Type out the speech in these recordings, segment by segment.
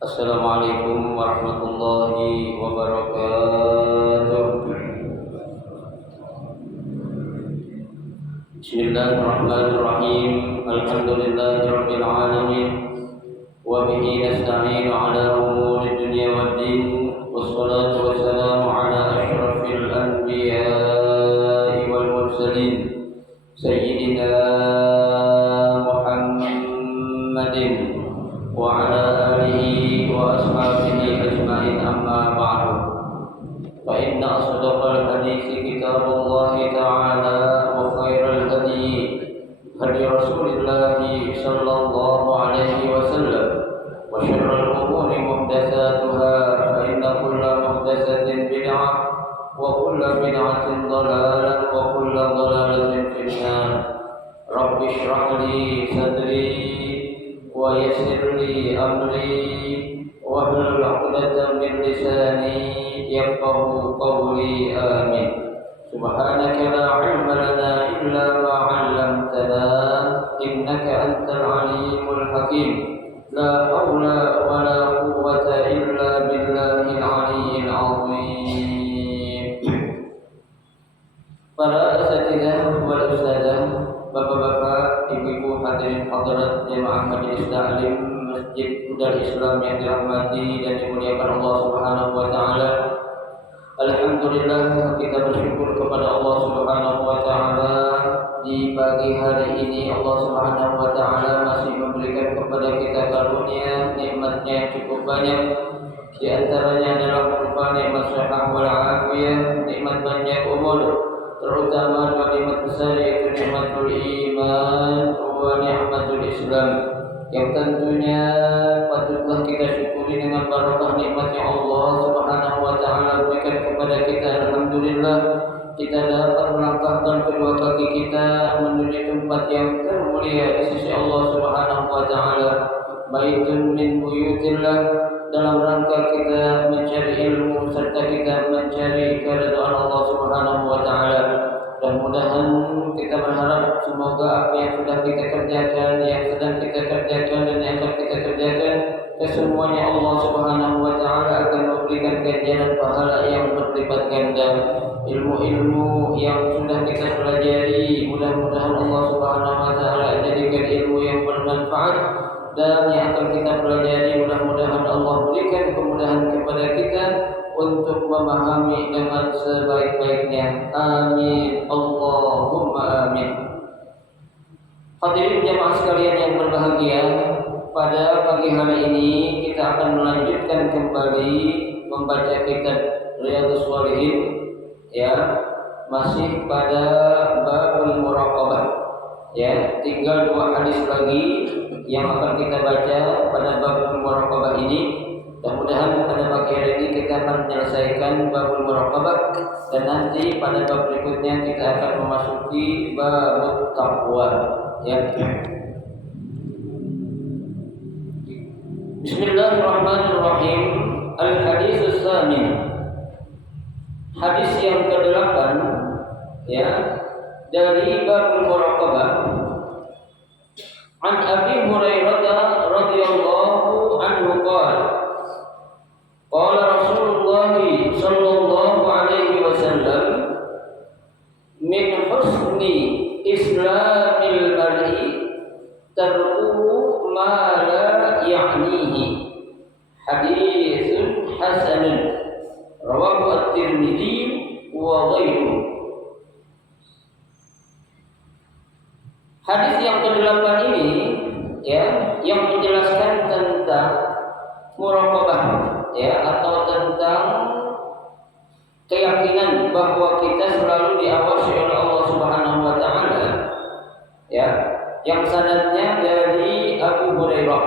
Assalamualaikum warahmatullahi wabarakatuh. Bismillahirrahmanirrahim. Alhamdulillahirabbil alamin. Wa bihi nasta'inu ala umuri dunya waddin. Wassalatu wassalamu ala asyrafil anbiya'i wal mursalin. Sayyidina Muhammadin wa ala alihi wa ashabihi ajma'in, amma ba'du. Fa inna asdaqal hadithi kitabullahi ta'ala wa khairal hadi hadi Rasulillahi sallallahu alaihi wasallam wa syarrul umuri muhdatsatuha fa inna kulla muhdatsatin bid'ah wa kulla bid'atin dhalalah wa kulla dhalalatin finnar. Rabbi shrah li sadri wa yassir li amri wahlul 'uqdatam min lisani yafqahu qawli. Amin. Subhanaka la 'ilma lana illa ma 'allamtana innaka antal 'alimul hakim. La haula wa la quwwata illa billahil 'aliyyil 'azim. Para asatidzah wal ustadzah, bapak-bapak, ibu-ibu, hadirin hadirat jemaah majelis taklim Masjid Darul Islam yang dirahmati dan dimuliakan Allah Subhanahu wa taala. Alhamdulillah, kita bersyukur kepada Allah Subhanahu wa taala di pagi hari ini Allah Subhanahu wa taala masih memberikan kepada kita karunia, nikmatnya yang cukup banyak. Di antaranya adalah berupa nikmat sehat wal afiyah, nikmat banyak umur, terutama dua nikmat besar yaitu nikmatul iman wa nikmatul Islam, yang tentunya patutlah kita syukuri dengan barakah nikmat yang Allah Subhanahu wa taala berikan kepada kita. Alhamdulillah, kita dapat melangkahkan kedua kaki kita menuju tempat yang termulia di sisi Allah Subhanahu wa taala, baitun min buyutillah, dalam rangka kita mencari ilmu serta kita mencari keridhaan Allah Subhanahu wa taala. Mudah-mudahan kita berharap semoga apa yang sudah kita kerjakan, yang sedang kita kerjakan dan yang akan kita kerjakan, kesemuanya Allah Subhanahu wa taala akan memberikan ganjaran pahala yang berlipat ganda. Ilmu-ilmu yang sudah kita pelajari, mudah-mudahan Allah Subhanahu wa taala jadikan ilmu yang bermanfaat, dan yang akan kita pelajari mudah-mudahan Allah berikan kemudahan kepada kita untuk memahami dengan sebaik-baiknya. Amin. Allahumma amin. Hadirin jemaah sekalian yang berbahagia, pada pagi hari ini kita akan melanjutkan kembali membaca kitab Riyadhus Shalihin, ya, masih pada babul muraqabah. Ya, tinggal 2 hadis lagi yang akan kita baca pada babul muraqabah ini. Mudah-mudahan pada pagi hari ini kita akan menyelesaikan babul muraqabah, dan nanti pada bab berikutnya kita akan memasuki babut taqwa, ya. Bismillahirrahmanirrahim. Al-haditsus tsamin. Hadis yang ke-8, ya, dari babul muraqabah. An Abi Hurairah radhiyallahu anhu qala qala Rasulullah sallallahu alaihi wasallam, min husni islamil mar'i tarku ma la ya'nihi. Haditsun hasanun rawahu at-Tirmidzi wa ghairuhu. Hadis yang ke-8 ini, ya, yang menjelaskan tentang muraqabah, ya, atau tentang keyakinan bahwa kita selalu diawasi oleh Allah Subhanahu wa taala, ya, yang sanadnya dari Abu Hurairah.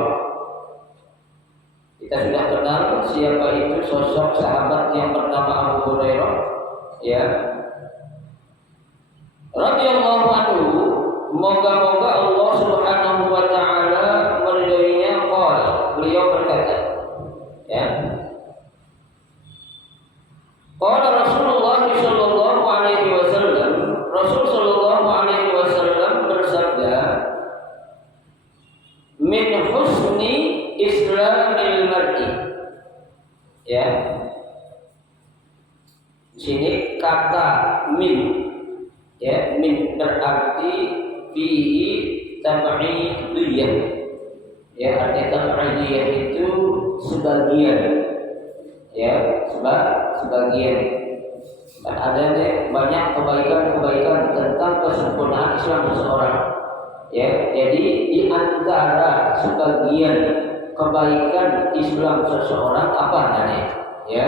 Kita sudah kenal siapa itu sosok sahabat yang bernama Abu Hurairah, ya, radhiyallahu anhu. Moga-moga Allah Subhanahu wa taala meridhoinya. Beliau berkata, ya, qala Rasulullah sallallahu alaihi wasallam, Rasul sallallahu alaihi wasallam bersabda, min husni islamil mar'i Ya. Di sini kata min, ya, min berarti fihi tab'idiyah. Ya, arti tab'idiyah itu sebagian. Ya, sebagian. Dan ada banyak kebaikan-kebaikan tentang kesempurnaan Islam seseorang. Ya, jadi di antara sebagian kebaikan Islam seseorang apa namanya? Ya,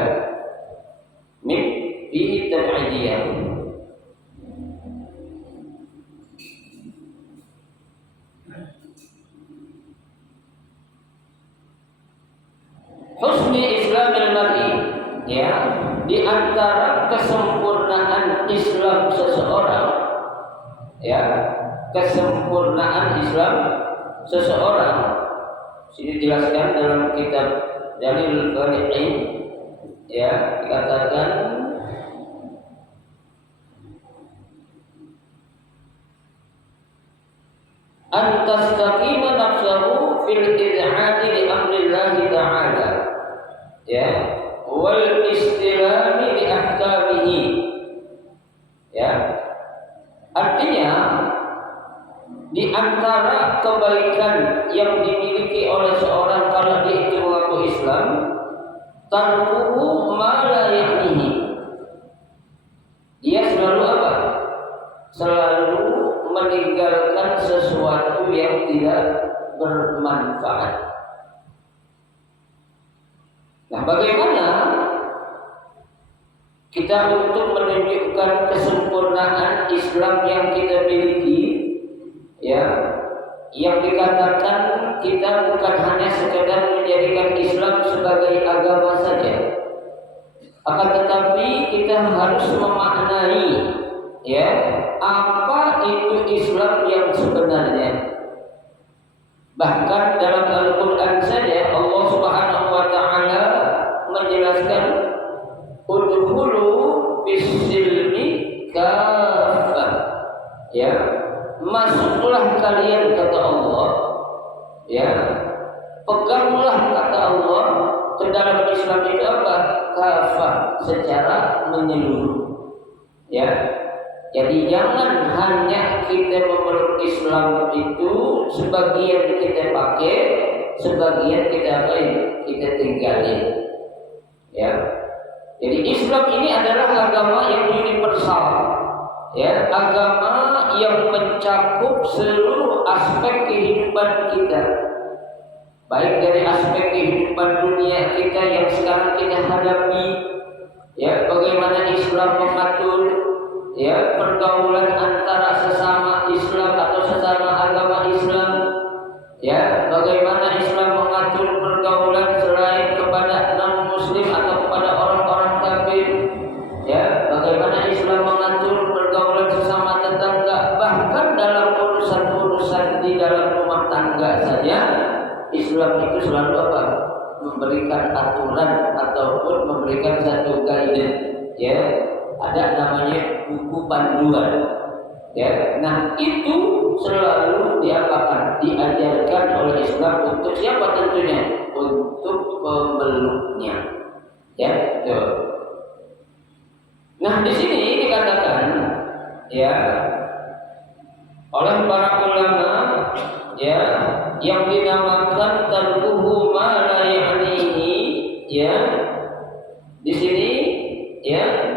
min fihi tab'idiyah. Husni Islamil mar'i, ya, di antara kesempurnaan Islam seseorang, ya, kesempurnaan Islam seseorang. Sini dijelaskan dalam kitab Jalil Qari'in, ya, dikatakan antastaqima nafsahu fil id'ati li amrillahi ta'ala, ya, wal istilami li ahkamihi. Ya, artinya di antara kebaikan yang dimiliki oleh seorang kalau dia itu mengaku Islam, tarkuhu ma la ya'nihi. Dia selalu apa? Selalu meninggalkan sesuatu yang tidak bermanfaat. Nah, bagaimana kita untuk menunjukkan kesempurnaan Islam yang kita miliki, ya, yang dikatakan kita bukan hanya sekedar menjadikan Islam sebagai agama saja, akan tetapi kita harus memaknai, ya, apa itu Islam yang sebenarnya. Bahkan dalam Al-Quran saja Allah Subhanahu wa Ta'ala menjelaskan udkhulu fis-silmi kaffah, ya, masuklah kalian kata Allah, ya, peganglah kata Allah ke dalam Islam itu apa? Kaffah, secara menyeluruh, ya. Jadi jangan hanya kita memeluk Islam itu sebagian kita pakai, sebagian kita kita tinggalin, ya. Jadi Islam ini adalah agama yang universal, ya, agama yang mencakup seluruh aspek kehidupan kita, baik dari aspek kehidupan dunia kita yang sekarang kita hadapi, ya, bagaimana Islam mengatur, ya, pergaulan antara sesama Islam atau sesama agama Islam, ya, bagaimana Islam mengatur pergaulan selain kepada non-Muslim atau kepada orang-orang kafir, ya, bagaimana Islam mengatur pergaulan sesama tetangga, bahkan dalam urusan-urusan di dalam rumah tangga saja Islam itu selalu apa? Memberikan aturan ataupun memberikan satu guidance, ya. Ada namanya buku panduan, ya. Nah, itu selalu diapakan? Diajarkan oleh Islam untuk siapa tentunya? Untuk pemeluknya, ya. Tuh. Nah, di sini dikatakan, ya, oleh para ulama, ya, yang dinamakan tarkuhu ma la ya'nihi, ya. Di sini, ya,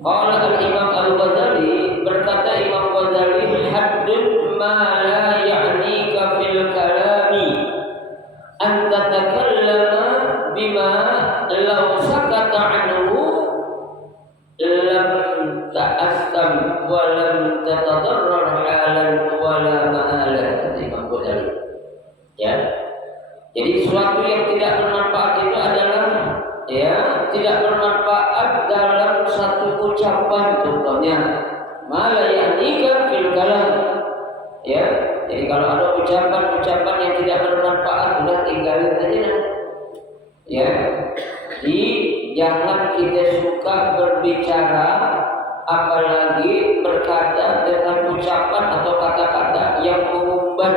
qala al-Imam Al-Ghazali, berkata Imam Ghazali, haddun ma la ya'nika fil kalami an tatakallama bima law sakata anhu lam ta'assam wa lam tatadarrar halan wa la ma'ala, kata Imam Ghazali, ya. Jadi sesuatu yang tidak bermanfaat itu adalah, ya, tidak bermanfaat dalam satu ucapan, contohnya mala ya'nika fil kalam, ya. Jadi kalau ada ucapan-ucapan yang tidak bermanfaat, sudah tinggalin saja, ya. Jadi jangan kita suka berbicara, apalagi berkata dengan ucapan atau kata-kata yang mengumbar,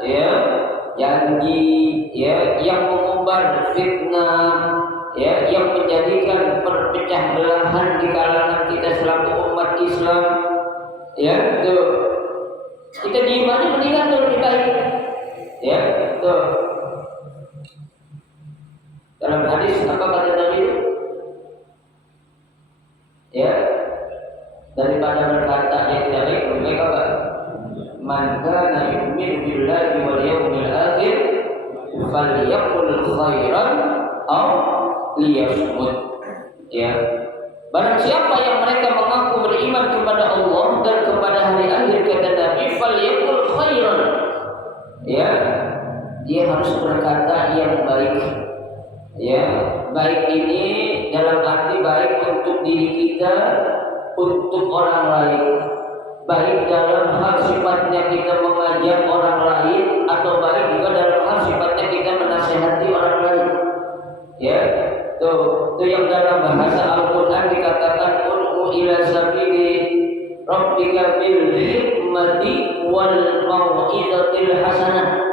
ya, janji, ya, yang mengumbar fitnah, Kita diem aja mendingan tuh lebih baik. Ya, tuh. Dalam hadis apa kata Nabi? Ya, daripada berkata yang tidak baik, lebih baik apa? Man kana yu'minu billahi wal yawmil akhir falyaqul khairan aw liyasmut. Ya. Barang siapa yang mereka mengaku beriman kepada Allah dan kepada hari akhir, kata Nabi, falyaqul khairan. Ya. Dia harus berkata yang baik. Ya, baik ini dalam arti baik untuk diri kita, untuk orang lain. Baik dalam hal sifatnya kita mengajak orang lain, atau baik juga dalam hal sifatnya kita menasihati orang lain. Ya, tuh yang dalam bahasa Al-Quran dikatakan ud'u ila sabili rabbika bil hikmati wal mau'izatil hasanah.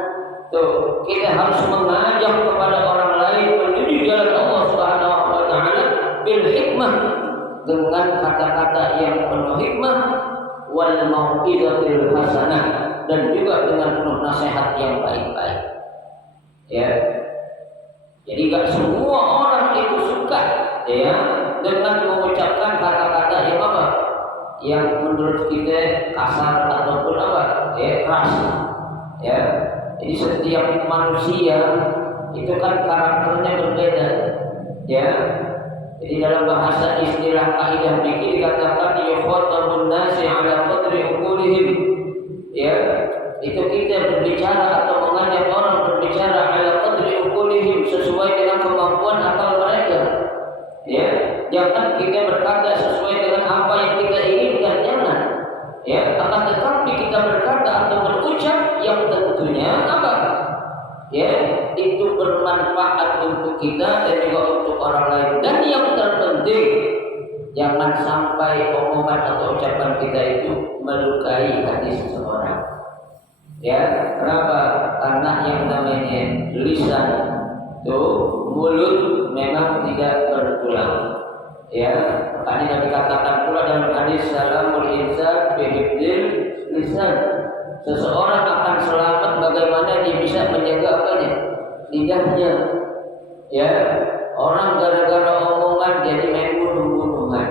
Tuh, kita harus mengajak kepada orang lain menuju jalan Allah Subhanahu wa taala bil hikmah, dengan kata-kata yang penuh hikmah, wal mau'izatil hasanah, dan juga dengan penuh nasihat yang baik-baik. Ya. Jadi enggak semua orang itu suka ya dengan mengucapkan kata-kata yang apa? Yang menurut kita kasar ataupun apa? Ya, keras. Ya. Jadi setiap manusia itu kan karakternya berbeda. Ya. Jadi dalam bahasa istilah kaidah fikih dikatakan yukhatabun nasi ala qadri uqulihim. Ya, itu kita berbicara atau mengajak orang berbicara ala qadri uqulihim, sesuai dengan kemampuan akal mereka. Ya, jangan kita berkata sesuai dengan apa yang kita inginkan, jangan. Ya, akan tetapi kita berkata atau berucap yang tentunya apa? Ya, itu bermanfaat untuk kita dan juga untuk orang lain. Dan yang terpenting, jangan sampai omongan atau ucapan kita itu melukai hati seseorang. Ya, kenapa? Karena yang namanya lisan itu, mulut memang tidak bertulang. Ya, makanya dikatakan pula dalam hadis salamul insan bihifdzil lisan. Seseorang akan selamat bagaimana dia bisa menjaga apanya? Lidahnya. Ya, orang gara-gara omongan jadi main bunuh-bunuhan.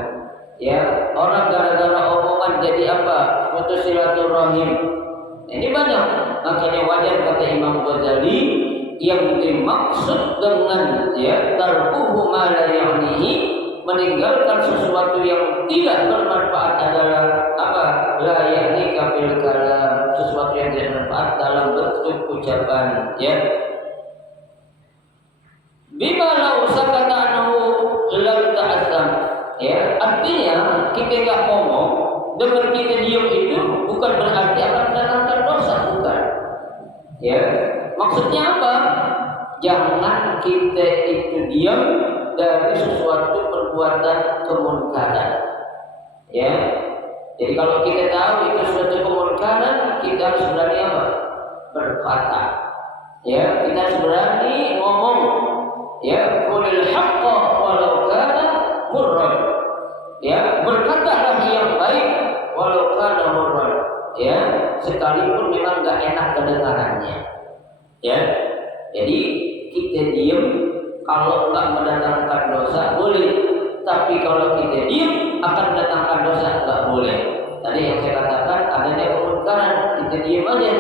Ya, orang gara-gara omongan jadi apa? Putus silaturahim. Ini banyak. Makanya wajar kata Imam Ghazali, yang dimaksud dengan ya tarkuhu ma la ya'nihi, meninggalkan sesuatu yang tidak bermanfaat adalah apa? La ya'ni kafil kalam, sesuatu yang tidak bermanfaat dalam bentuk ucapan. Ya. Bima law sakata anhu lam ta'azzam. Ya, artinya kita enggak ngomong, dengan kita diam itu bukan berarti akan mendatangkan dosa, bukan. Ya, maksudnya apa? Jangan kita itu diam dari sesuatu perbuatan kemunkaran. Ya, jadi kalau kita tahu itu suatu kemunkaran, kita harus berani apa? Berkata. Ya, kita harus berani ngomong. Ya, qulil haqqa walau kana murran. Ya, berkatalah yang baik walau kana murran. Ya, sekalipun memang enggak enak kedengarannya. Ya. Jadi kita diam kalau enggak mendatangkan dosa boleh, tapi kalau kita diam akan mendatangkan dosa enggak boleh. Tadi yang saya katakan adanya kemunkaran, kita diam aja.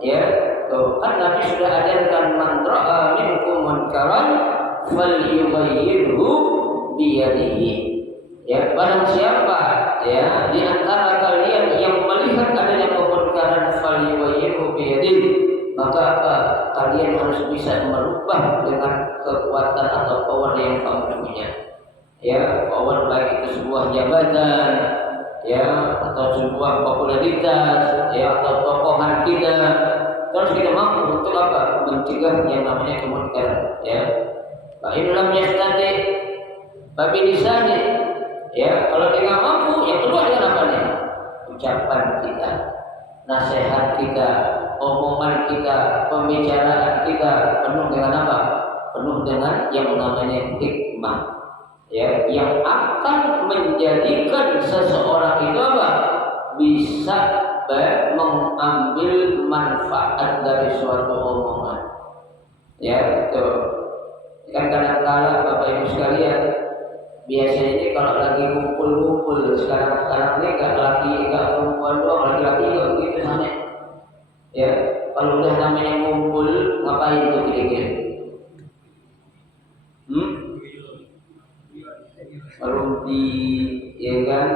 Ya, tuh kan Nabi sudah ajarkan man ra'a minkum munkaran falyughayyirhu biyadihi. Ya, barang siapa ya di antara kalian yang melihat adanya kemunkaran falyughayyirhu biyadihi, maka apa? Kalian harus bisa merubah dengan kekuatan atau power yang kamu punya. Ya, power baik itu sebuah jabatan, ya, atau sebuah popularitas, ya, atau tokohan kita. Terus kita mampu untuk apa? Mencegah yang namanya kemunkaran. Ya, fa in lam yastati fa bi lisani. Ya, kalau dia nggak mampu, yang kedua dengan apa nih? Ucapan kita, nasihat kita, omongan kita, pembicaraan kita penuh dengan apa? Penuh dengan yang namanya hikmah. Ya, yang akan menjadikan seseorang itu apa? Bisa mengambil manfaat dari suatu omongan. Ya, itu kan kadang-kadang Bapak Ibu sekalian, biasanya ini kalau lagi ngumpul-ngumpul sekarang ini nggak perempuan doang, laki-laki juga begitu sama. Ya, kalau udah namanya ngumpul, ngapain tuh kira-kira? Rumpi, ya kan?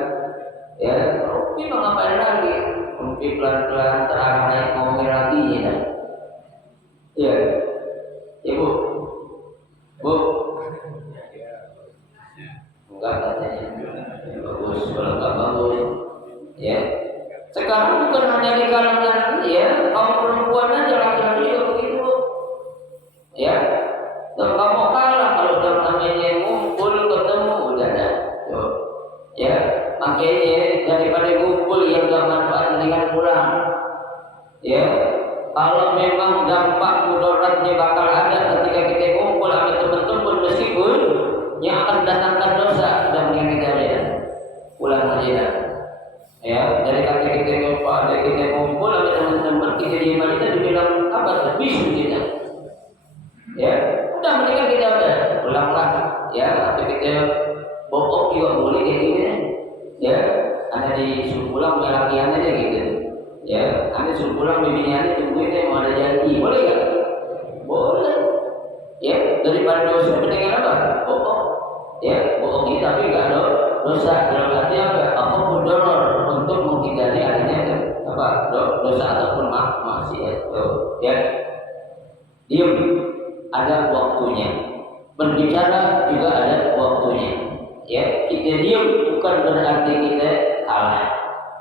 Ya, rumpi mau ngapain lagi? Rumpi pelan-pelan terarah naik ngomongin lagi ya. Ya, ibu, bu, enggak katanya. Ya, bagus, kalau enggak bagus, ya. Sekarang bukan hanya di kalangan ya kaum perempuan aja, laki-laki juga begitu, ya. Dan kamu kalah kalau udah namanya ngumpul ketemu udah ada, ya. Makanya daripada ngumpul yang gak manfaat mendingan pulang, ya. Kalau memang dampak mudaratnya bakal ada ketika kita ngumpul sama teman-teman meskipun yang akan datangkan dosa, dan mendingan kita lihat pulang aja. Ya, dari kata kita ngumpul sama teman-teman, kita di mana kita dibilang apa? Bisu kita. Ya, udah mendingan kita udah pulanglah. Ya, atau kita bohong juga boleh kayak gini. Ya, anda disuruh pulang laki-laki aja gitu. Ya, anda suruh pulang bininya tungguin deh mau ada janji, boleh nggak? Boleh. Ya, daripada dosa mendingan apa? Bohong. Ya, bohong ini tapi nggak ada dosa. Dalam arti apa? Apa mudoror untuk menghindari adanya apa? Dosa ataupun maksiat. Ya, diam. Ada waktunya. Berbicara juga ada waktunya. Ya, kita diam bukan berarti kita kalah.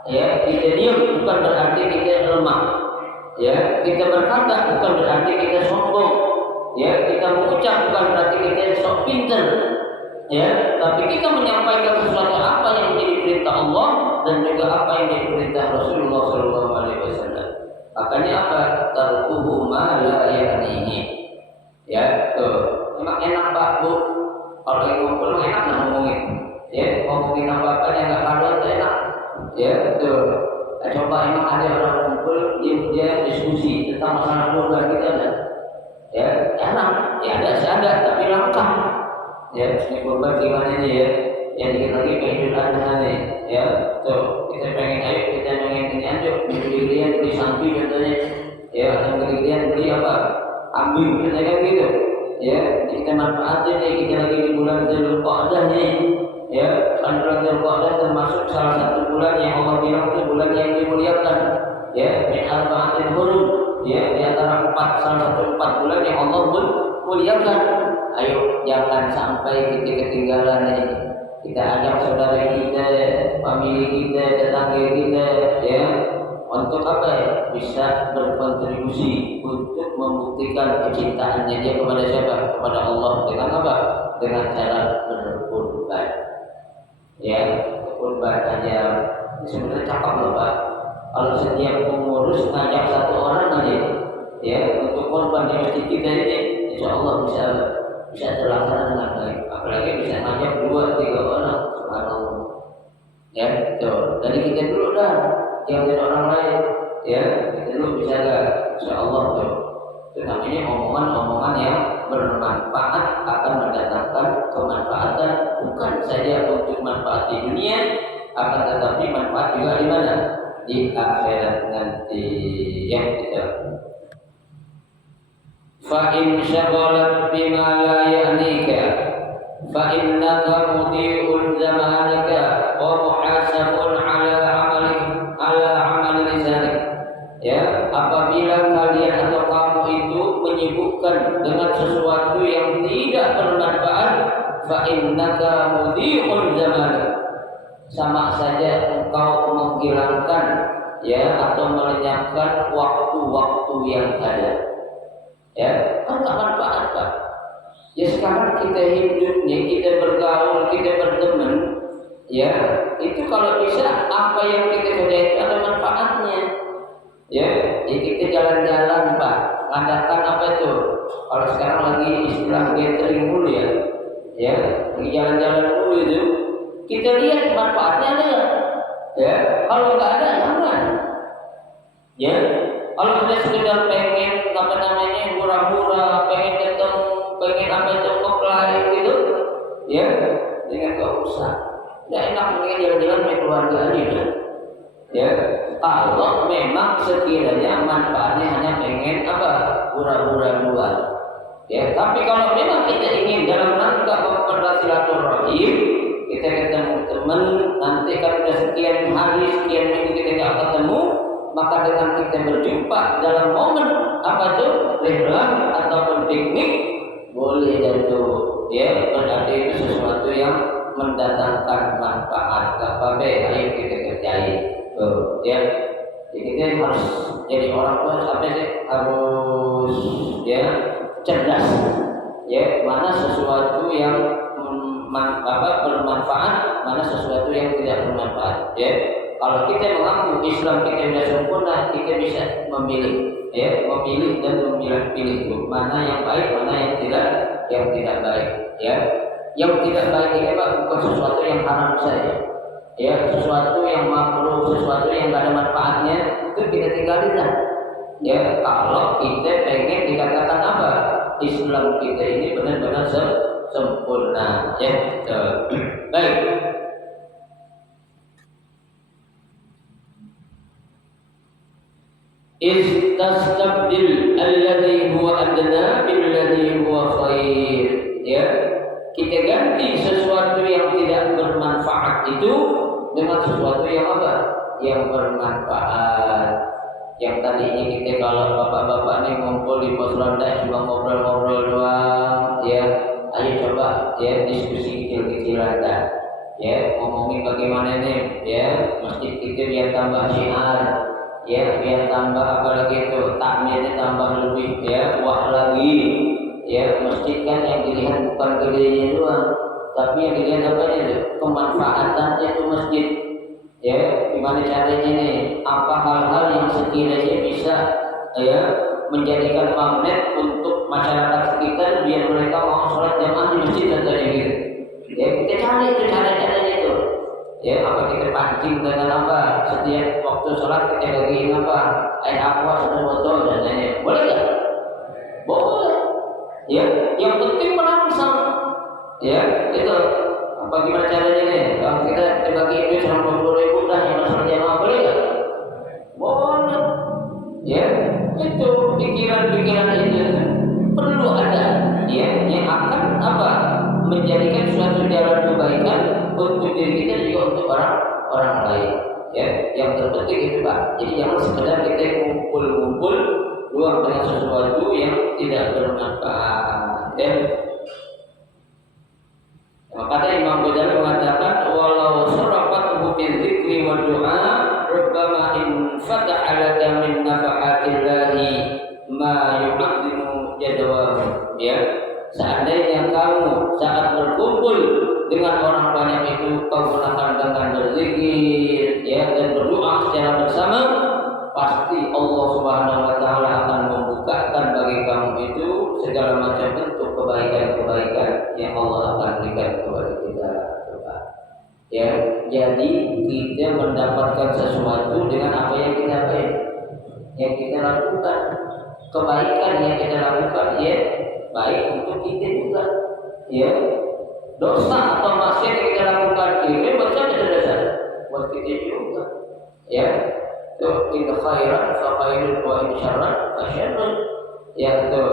Ya, kita diam bukan berarti kita lemah. Ya, kita berkata bukan berarti kita sombong. Ya, kita mengucap bukan berarti kita sok pintar. Ya, tapi kita menyampaikan sesuatu apa yang menjadi perintah Allah dan juga apa yang menjadi perintah Rasulullah SAW. Makanya apa? Tarkuhu ma la ya'nihi. Ya, tuh. Memang enak Pak Bu. Kalau lagi ngumpul enak lah ngomongin. Ya, ngomongin apa-apa yang enggak karuan tuh enak. Ya, tuh. Coba emang ada orang ngumpul dia diskusi tentang masalah keluarga kita ada. Ya, enak. Ya ada tapi langkah. Ya, ini korban gimana nih ya? Yang dikit lagi ke Idul Adha nih. Ya, tuh. Kita pengen ini aja. Beli-belian beli sapi contohnya. Ya, atau beli-belian beli apa? Ambil kita kan gitu. Ya, kita manfaatin nih, kita lagi di bulan Dzulqa'dah nih. Ya, bulan Dzulqa'dah termasuk salah satu bulan yang Allah bilang itu bulan yang dimuliakan. Ya, min arba'atin hurum. Ya, di antara salah satu 4 bulan yang Allah muliakan. Ayo, jangan sampai kita ketinggalan nih. Kita ajak saudara kita, famili kita, tetangga kita, ya, untuk apa ya? Bisa berkontribusi untuk membuktikan kecintaannya dia kepada siapa? Kepada Allah. Dengan apa? Dengan cara berkorban. Ya, korban aja. Ini sebenarnya cakap loh Pak. Kalau setiap pengurus ngajak satu orang aja, ya, untuk korban di masjid kita ini, insya Allah bisa terlaksana dengan baik. Apalagi bisa ngajak 2-3 orang, subhanallah. Ya, tuh. Dari kita dulu dah, jangan dari orang lain. Ya, kita dulu bisa gak? Insya Allah tuh. Itu namanya omongan-omongan yang bermanfaat akan mendatangkan kemanfaatan bukan saja untuk manfaat di dunia, akan tetapi manfaat juga di mana? Di akhirat nanti. Ya, kita. Fa in syaghalat bima la ya'nika fa innaka mudhi'un zamanika wa muhasabun ala amali lisanik. Ya, apabila kalian atau kamu itu menyibukkan dengan sesuatu yang tidak bermanfaat, fa innaka mudhi'un zamanika, sama saja engkau menghilangkan ya atau melenyapkan waktu-waktu yang ada. Ya, kan tak manfaat Pak. Ya sekarang kita hidup nih, kita bergaul, kita berteman, ya itu kalau bisa apa yang kita kerja itu ada manfaatnya. Ya, jadi kita jalan-jalan Pak, mengadakan apa itu? Kalau sekarang lagi istilah gathering dulu ya, lagi jalan-jalan dulu itu, kita lihat manfaatnya ada. Ya, kalau nggak ada jangan. Ya, kalau sudah sekedar pengen apa namanya hura-hura, pengen ketemu, pengen apa itu ngeplay gitu, ya, dengan gak usah. Tidak enak mendingan jalan-jalan sama keluarga aja. Ya, kalau memang sekiranya manfaatnya hanya pengen apa hura-hura luar. Ya, tapi kalau memang kita ingin dalam rangka mempererat silaturahim, kita ketemu teman, nanti kan sudah sekian hari, sekian minggu kita nggak ketemu, maka dengan kita berjumpa dalam momen apa tuh rehlah ataupun piknik boleh dan tuh, ya berarti itu sesuatu yang mendatangkan manfaat. Apa ayo kita kerjain. Ya, jadi kita harus jadi orang tua sampai sih harus ya cerdas. Ya, mana sesuatu yang bermanfaat, mana sesuatu yang tidak bermanfaat. Ya, kalau kita mengaku Islam kita sudah sempurna, kita bisa memilih. Ya, memilih dan memilah-pilih itu mana yang baik, mana yang tidak baik. Ya, yang tidak baik ini bukan sesuatu yang haram saja. Ya, sesuatu yang makruh, sesuatu yang tidak ada manfaatnya itu kita tinggalin lah. Ya, kalau kita pengen dikatakan apa? Islam kita ini benar-benar sempurna. Ya, baik. Istastabdil alladhi huwa adna billadhi huwa khair. Ya, kita ganti sesuatu yang tidak bermanfaat itu dengan sesuatu yang apa? Yang bermanfaat. Yang tadinya kita kalau bapak-bapak nih ngumpul di pos ronda cuma ngobrol-ngobrol doang, ya, ayo coba ya diskusi kecil-kecil aja, ya ngomongin bagaimana nih, ya masjid kita biar tambah syiar, ya biar tambah apalagi itu takmirnya tambah lebih ya wah lagi, ya masjid kan yang dilihat bukan gedenya doang, tapi yang dilihat apa itu kemanfaatannya itu masjid. Ya, gimana caranya nih? Apa hal-hal yang sekiranya bisa ya menjadikan magnet untuk masyarakat sekitar biar mereka mau sholat jamaah di masjid contohnya gitu. Ya, kita cari itu cara-caranya itu. Ya, apa kita pancing dengan apa? Setiap waktu sholat kita bagiin apa? Air aqua satu botol dan lainnya. Boleh nggak? Boleh. Ya, yang penting merangsang. Ya, itu. Apa gimana caranya nih? Kalau kita bagi duit 120.000 dah yang sholat jamaah boleh nggak? Boleh. Ya, itu pikiran-pikiran itu perlu ada. Ya, yang akan apa? Menjadikan suatu jalan kebaikan untuk diri kita juga untuk orang lain. Ya, yang terpenting itu Pak. Jadi jangan sekedar kita ngumpul-ngumpul luar dengan sesuatu yang tidak bermanfaat. Ya. Kata Imam Ghazali mengatakan walau sarafat bil dzikri wa du'a rubbama in fataha laka min nafahatillahi ma yuqaddimu jadwahu. Ya, seandainya kamu saat berkumpul dengan orang banyak itu kau gunakan dengan berzikir ya dan berdoa secara bersama, pasti Allah Subhanahu wa taala akan membukakan bagi kamu itu segala macam bentuk kebaikan-kebaikan yang Allah akan berikan kepada kita. Ya, jadi kita mendapatkan sesuatu dengan apa yang kita lakukan. Kebaikan yang kita lakukan ya baik untuk kita juga. Ya, dosa atau maksiat yang kita lakukan ini buat siapa dosa? Buat kita juga. Ya, in khairan fa khairun wa in syarran fa syarrun. Ya itu.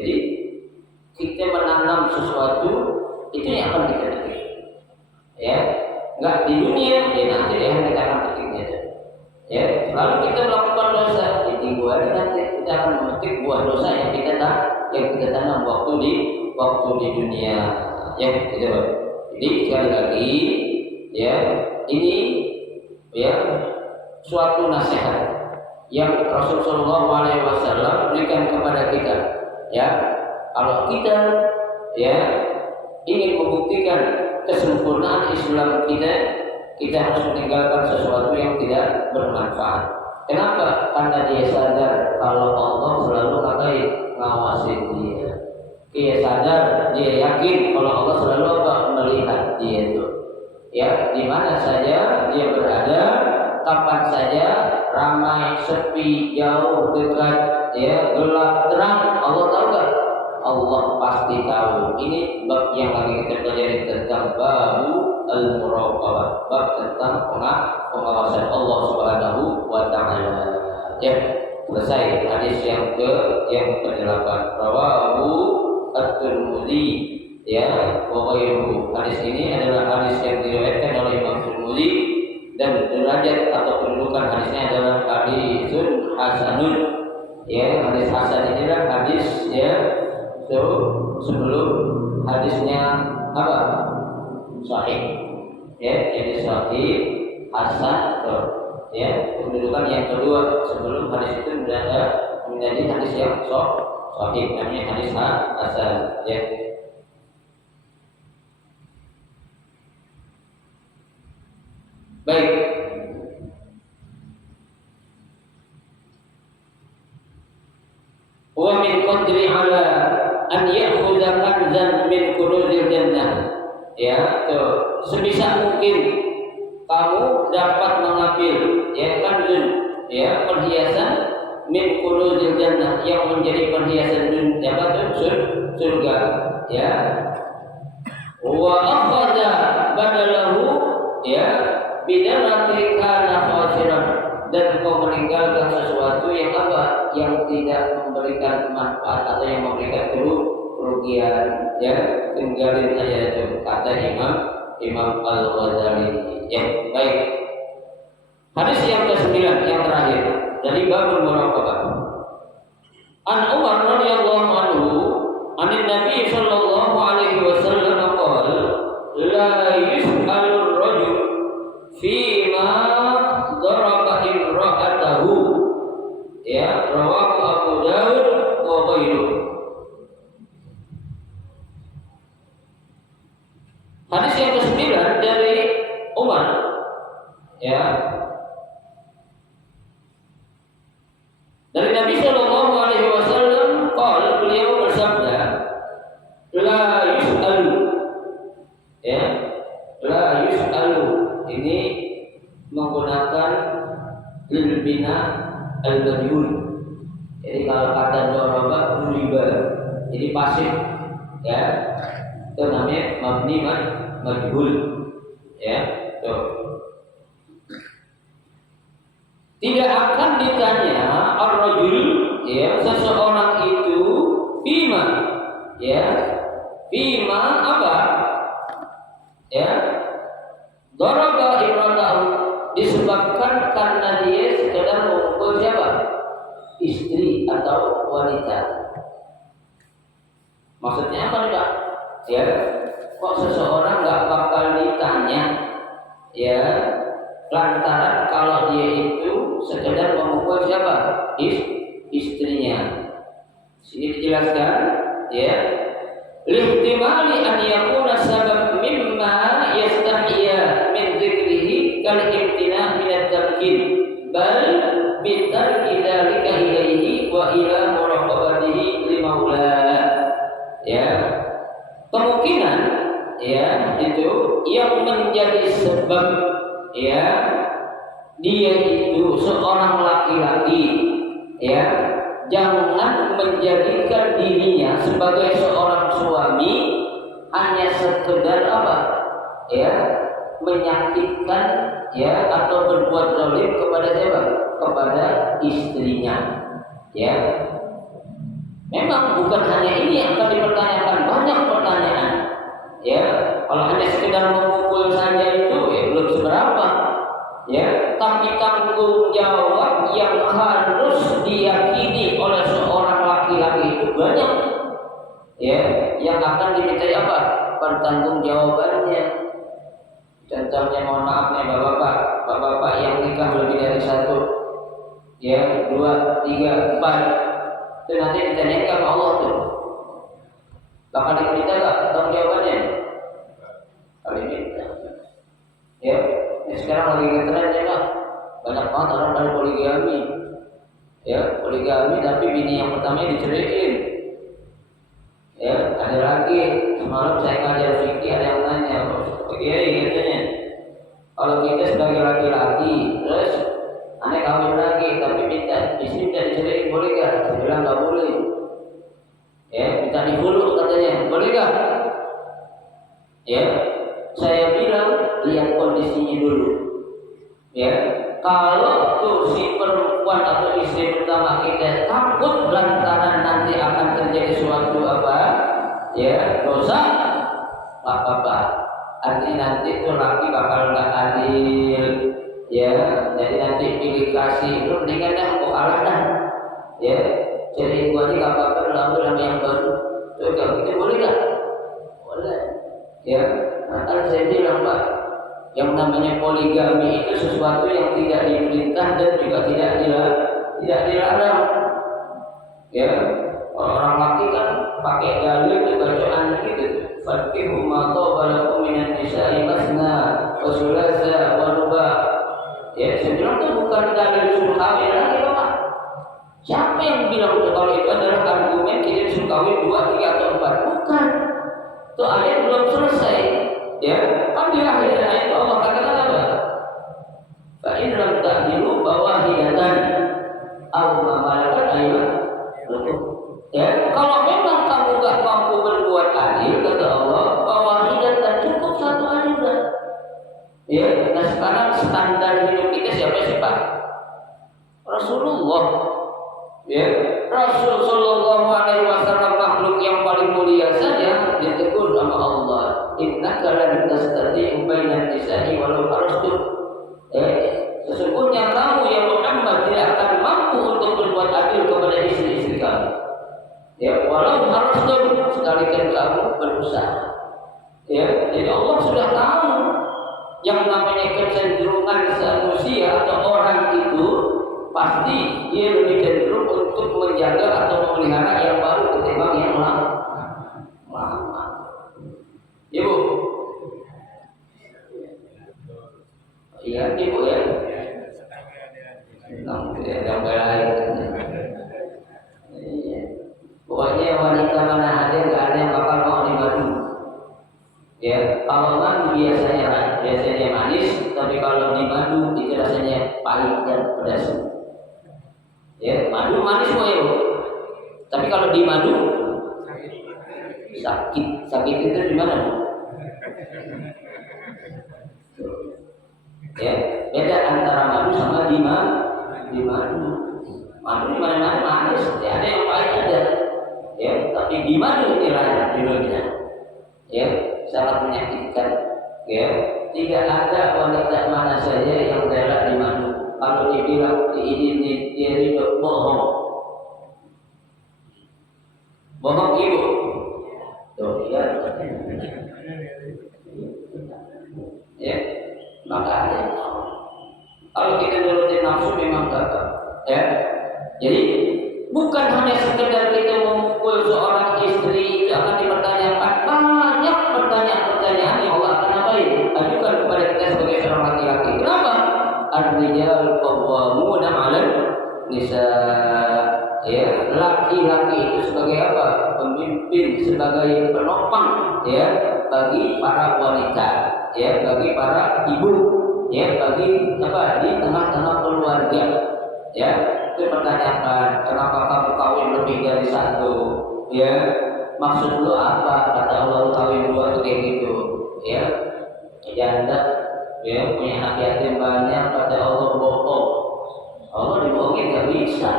Jadi kita menanam sesuatu itu yang akan kita petik. Ya, enggak di dunia ya nanti yang kita akan petiknya. Ya, lalu kita melakukan dosa, jadi nanti kita akan memetik buah dosa yang kita tanam waktu di dunia. Ya, gitu. Jadi sekali lagi ya ini ya suatu nasihat yang Rasulullah SAW berikan kepada kita. Ya, kalau kita ya ingin membuktikan kesempurnaan Islam kita harus meninggalkan sesuatu yang tidak bermanfaat. Kenapa? Karena dia sadar kalau Allah selalu ngawasin dia. Dia sadar, dia yakin kalau Allah selalu melihat dia itu. Ya, di mana saja dia berada, kapan saja, ramai, sepi, jauh, dekat, ya, gelap, terang, Allah tahu kan? Allah pasti tahu. Ini bab yang lagi kita pelajari tentang babu al-muraqabah, bab tentang pengawasan Allah Subhanahu wa taala. Ya, selesai hadis yang ke-8. Rawahu at-Tirmidzi, ya, wa ghairuhu. Hadis ini adalah hadis yang diriwayatkan oleh Imam Tirmidzi dan derajat atau kedudukan hadisnya adalah hadisun hasanun. Ya, hadis hasan ini adalah hadis, ya, sebelum hadisnya apa? Sahih. Ya, jadi sahih, hasan, ya, kedudukan yang kedua sebelum hadis itu menjadi hadis yang sahih, namanya hadis hasan, ya. Baik. Wa min qadri ala an ya'khudha kanzan min kunuzil jannah. Ya, tuh. Sebisa mungkin kamu dapat mengambil, ya, kanzun, ya, perhiasan min kunuzil jannah yang menjadi perhiasan dunia, surga, ya. Wa akhadha badalahu, ya, bidamati kana khasiran, dan kau meninggalkan sesuatu yang apa? Yang tidak memberikan manfaat atau yang memberikan kerugian, ya, tinggalin aja itu, kata Imam Al-Ghazali. Ya, baik. Hadis yang ke-9 yang terakhir dari babul muraqabah. An Umar radhiyallahu anhu, anin Nabi sallallahu alaihi wasallam qala, la yus'alur rajul fima daraba imra'atahu, ya, rawahu Abu Dawud wa ghairuhu. Hadis yang ke-9 dari Umar, ya, dari Nabi sallallahu alaihi wasallam qala, beliau bersabda, la yus'alu, ya, la yus'alu ini menggunakan lil bina al-majhul. Jadi kalau kata daraba riba, ini pasif, ya, itu namanya mabni majhul, ya. Tuh. Tidak akan ditanya ar-rajul, ya, seseorang itu bima, ya, bima apa, ya, daraba imra'atahu, disebabkan karena dia sekedar memukul siapa? Istri atau wanita. Maksudnya apa nih, Pak? Ya, kok seseorang nggak bakal ditanya, ya, lantaran kalau dia itu sekedar memukul siapa? Istrinya. Sini dijelaskan, ya, lihtimali an yakuna sabab mimma yastahya min dzikrihi kal imtina min at-tamkin bal bitarki dzalika ilaihi wa ila muraqabatihi li maula. Ya, kemungkinan, ya, itu yang menjadi sebab, ya, dia itu seorang laki-laki, ya, jangan menjadikan dirinya sebagai seorang suami hanya sekedar apa? Ya, menyakitkan, ya, atau berbuat zalim kepada siapa? Kepada istrinya. Ya, memang bukan hanya ini yang akan dipertanyakan, banyak pertanyaan. Ya, kalau hanya sekedar memukul saja itu, ya, belum seberapa. Ya, tapi tanggung jawab yang harus diyakini oleh seorang laki-laki itu banyak. Ya, yang akan dimintai apa? Pertanggungjawabannya. Contohnya, mohon maaf nih bapak-bapak yang nikah lebih dari satu, ya, 2, 3, 4, itu nanti ditanyakan sama Allah tuh. Bakal diminta nggak tanggung jawabannya? Kali ini, ya. Ini sekarang lagi ngetren, ya, Pak. Banyak banget orang dari poligami, ya, poligami tapi bini yang pertama diceraiin. Ya, ada lagi semalam saya ngajar fikih, ada yang nanya, Kiai, katanya, kalau kita sebagai laki-laki terus aneh kawin lagi tapi minta istri minta diceraiin, boleh gak? Saya bilang nggak boleh. Ya, minta dihulu katanya, boleh gak? Ya, saya bilang lihat kondisinya dulu. Ya, kalau tuh si perempuan atau istri pertama kita takut lantaran nanti akan terjadi suatu apa? Ya, dosa, apa-apa. Artinya nanti itu laki bakal nggak adil. Ya, jadi nanti pilih kasih, lu mendingan dah kok kalah dah. Ya, jadi gua ini gak apa-apa, ambil sama yang baru. Tuh kalau gitu boleh gak? Boleh. Ya, nah, kan saya bilang Pak, yang namanya poligami itu sesuatu yang tidak diperintah dan juga tidak dilarang. Ya, orang laki kan pakai dalil di bacaan gitu. Fakihu ma tawbalakum minan nisa'i masna wa thulatha wa ruba'. Ya, saya bilang itu bukan dalil suruh kawin lagi Pak. Siapa yang bilang kalau itu adalah argumen kita disuruh kawin 2, 3 atau 4? Bukan. Itu ayat belum selesai. Ya, kan di akhir ayat Allah katakan apa? Fa in lam ta'dilu bawahidatan aw ma malakat aymanukum. Ya, kalau memang kamu enggak mampu berbuat adil kata Allah, bawahidatan cukup satu adil dah. Ya, nah sekarang standar hidup kita siapa sih Pak? Rasulullah. Ya, Rasul Sallallahu Alaihi Wasallam makhluk yang paling mulia saja ditegur sama Allah. Innaka lan tastati'u bainan nisa'i walau harastum. Sesungguhnya kamu ya Muhammad tidak akan mampu untuk berbuat adil kepada istri-istri kamu. Ya, walau harastum sekalikan kamu berusaha. Ya, jadi Allah sudah tahu yang namanya kecenderungan manusia atau orang itu pasti dia lebih cenderung untuk menjaga atau memelihara yang baru ketimbang yang lama. Ibu, iya ibu ya. Yang lain. Pokoknya wanita mana ada nggak ada yang bakal mau dimadu. Ya, kalau madu biasanya manis, tapi kalau dimadu itu rasanya pahit dan pedas. Ya, madu manis semua ya, tapi kalau dimadu sakit. Sakit itu di mana? Ya, beda antara madu sama dimadu. Madu di mana-mana manis, ya, ada yang pahit ada. Ya, tapi dimadu ini lain dulunya. Ya, sangat menyakitkan. Ya, tidak ada wanita mana saja yang rela dimadu. Kalau dibilang dia itu bohong ibu. Tuh ya. Ya, makanya kalau kita nurutin nafsu memang gagal. Ya, jadi bukan hanya sekedar kita memukul seorang istri itu akan dipertanyakan banyak pertanyaan yang Allah akan ajukan kepada kita sebagai seorang laki-laki. Kenapa? Ar-rijal qawwamuna 'alan nisa. Ya, laki-laki itu sebagai apa? Pemimpin, sebagai penopang ya bagi para wanita, ya bagi para ibu, ya bagi apa di tengah-tengah keluarga. Ya, itu pertanyaan, kenapa kamu kawin lebih dari satu? Ya, maksud lu apa? Kata Allah kawin 2 atau kayak gitu. Ya, janda ya punya anak yatim banyak, kata Allah bohong. Allah dibohongin nggak bisa.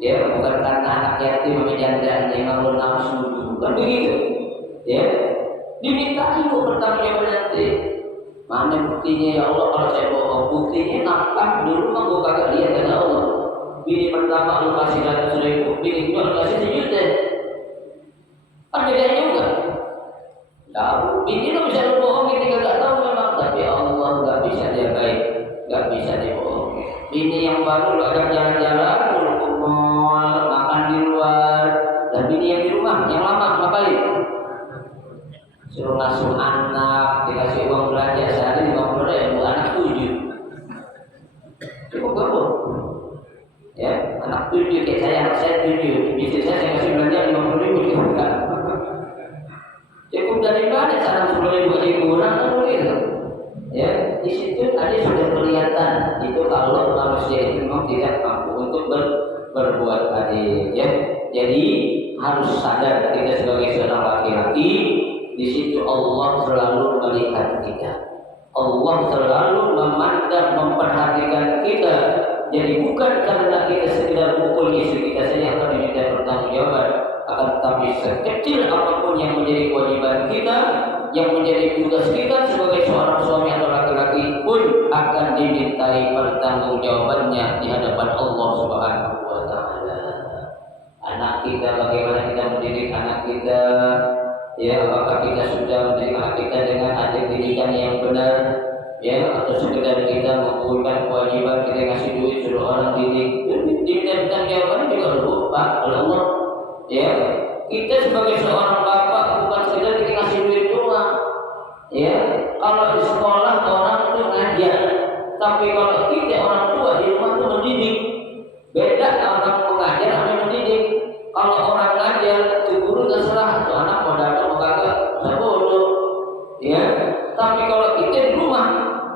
Ya, bukan karena anak yatim sama janda yang lu nafsu, bukan begitu. Ya, diminta ibu bertanggung jawab nanti. Mana buktinya ya Allah kalau saya bohong? Buktinya nampak dulu mah gua kagak lihat kata Allah. Bini pertama lu kasih 100.000, bini kedua lu kasih 1 juta. Kan beda juga. Tahu, bini lu bisa lu bohongin kita nggak tahu memang, tapi Allah nggak bisa dia baik, nggak bisa dibohongi. Bini yang baru lu ajak jalan-jalan, lu ke mall, makan di luar, dan bini yang di rumah yang lama ngapain? Suruh ngasuh anak, dikasih uang belanja sehari 50.000, anak 7. Cukup gak bu? Ya, anak 7 kayak saya, anak saya 7. Istri saya kasih belanja 50.000 juga. Cukup dari mana? Sekarang 10.000 hiburan kan begitu. Ya, di situ tadi sudah kelihatan itu kalau berbuat adil ya. Jadi harus sadar kita sebagai seorang laki-laki, di situ Allah selalu melihat kita. Allah selalu memandang, memperhatikan kita. Jadi bukan karena kita sekedar pukul istri kita saja akan diminta pertanggungjawaban, akan tetapi sekecil apapun yang menjadi kewajiban kita, yang menjadi tugas kita sebagai seorang suami atau laki-laki pun akan dimintai pertanggungjawabannya di hadapan Allah Subhanahu wa taala. Anak kita, bagaimana kita mendidik anak kita? Ya, apakah kita sudah mendidik anak kita dengan adab pendidikan yang benar? Ya, atau sekedar kita mengumpulkan kewajiban kita ngasih duit suruh orang didik, diminta pertanggungjawaban juga lupa oleh Allah. Ya, kita sebagai seorang bapak bukan sekedar kita ngasih duit doang. Ya, kalau di sekolah orang itu ngajar, tapi kalau kita orang tua di rumah itu mendidik. Beda orang mengajar sama mendidik. Kalau orang ngajar, itu guru terserah tuh anak mau datang mau kagak, saya bodoh. Ya, tapi kalau kita di rumah,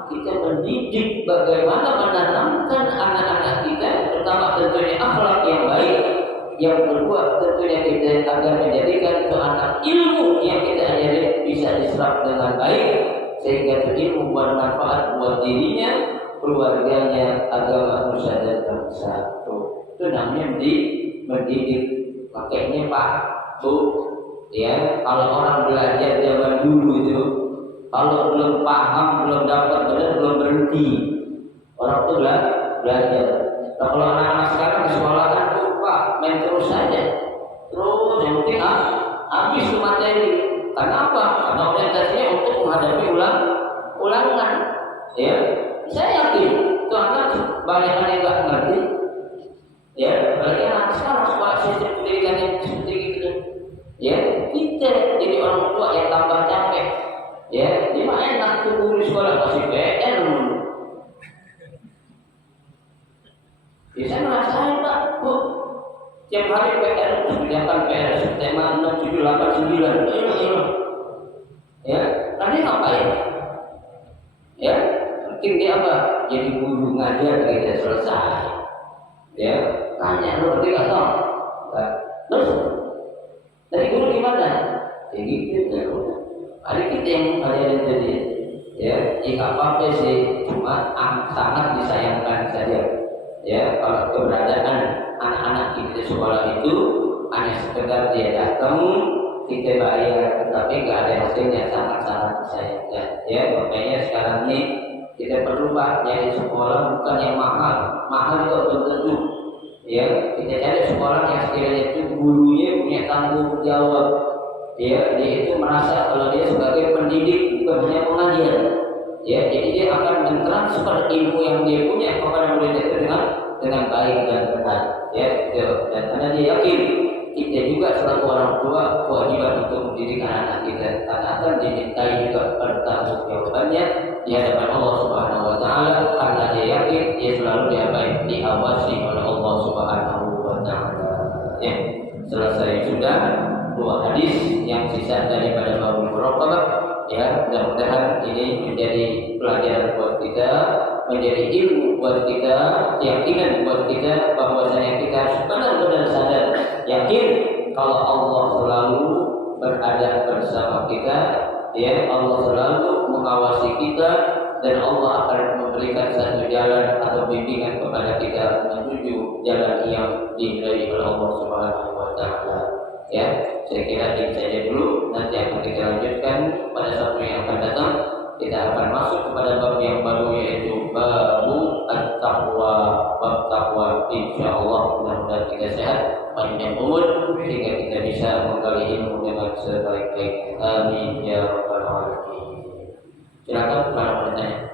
kita mendidik bagaimana menanamkan anak-anak kita, pertama tentunya akhlak yang baik, yang kedua tentunya kita agar menjadikan itu anak ilmu yang kita ajari bisa diserap dengan baik, sehingga itu ilmu bermanfaat buat dirinya, keluarganya, agama, nusa dan bangsa. Itu namanya mendidik. Makanya Pak, ya, kalau orang belajar zaman dulu itu, kalau belum paham, belum dapat benar, belum berhenti. Orang itu belajar. Nah, kalau anak-anak sekarang di sekolah kan Pak main terus saja, terus yang penting habis ke materi. Karena apa? Karena orientasinya untuk menghadapi ulangan. Ya, saya yakin itu anak banyak yang nggak ngerti. Ya, bagi anak sekarang sekolah sistem pendidikan yang seperti itu. Ya, kita jadi orang tua yang tambah capek. Ya, dia mah enak tuh guru sekolah masih PR. Ya, saya ngerasain Pak, Bu. Tiap hari PR itu kerjakan PR tema 6, 7, 8, 9. Ya, nanti ngapain? Ya, mungkin dia apa? Jadi guru ngajar gitu selesai. Ya, tanya lu ngerti nggak tahu? Terus dari guru gimana? Ya gitu ya. Ada kita yang ngajarin tadi. Ya, jika apa-apa sih, cuma sangat disayangkan saja. Ya, kalau keberadaan anak-anak kita di sekolah itu hanya sekedar dia datang, kita bayar, tetapi nggak ada hasilnya, sangat-sangat disayangkan. Ya, makanya sekarang ini kita perlu Pak nyari sekolah bukan yang mahal juga belum tentu. Ya, kita cari sekolah yang sekiranya itu gurunya punya tanggung jawab. Ya, dia itu merasa kalau dia sebagai pendidik bukan hanya pengajar. Ya, jadi dia akan mentransfer ilmu yang dia punya kepada murid itu dengan baik dan benar. Ya, gitu. Dan karena dia yakin kita juga selaku orang tua kewajiban untuk mendidik anak kita, karena akan dimintai juga pertanggungjawabannya di hadapan Allah Subhanahu wa taala, karena dia yakin dia selalu diawasi oleh Allah Subhanahu wa taala. Ya, selesai sudah dua hadis yang sisa daripada bab muraqabah. Ya, mudah-mudahan ini menjadi pelajaran buat kita, menjadi ilmu buat kita, keyakinan buat kita bahwasanya kita harus benar-benar sadar, yakin kalau Allah selalu berada bersama kita, ya, Allah selalu mengawasi kita, dan Allah akan memberikan satu jalan atau bimbingan kepada kita menuju jalan yang diridhai oleh Allah Subhanahu wa taala. Ya, saya kira ini saja dulu. Nanti akan kita lanjutkan pada saat yang akan datang. Kita akan masuk kepada bab yang baru, yaitu babu at-taqwa, bab taqwa. Insyaallah mudah-mudahan kita sehat, panjang umur, sehingga kita bisa menggali ilmu dengan sebaik-baiknya. Amin ya rabbal alamin. Silakan kalau mau bertanya.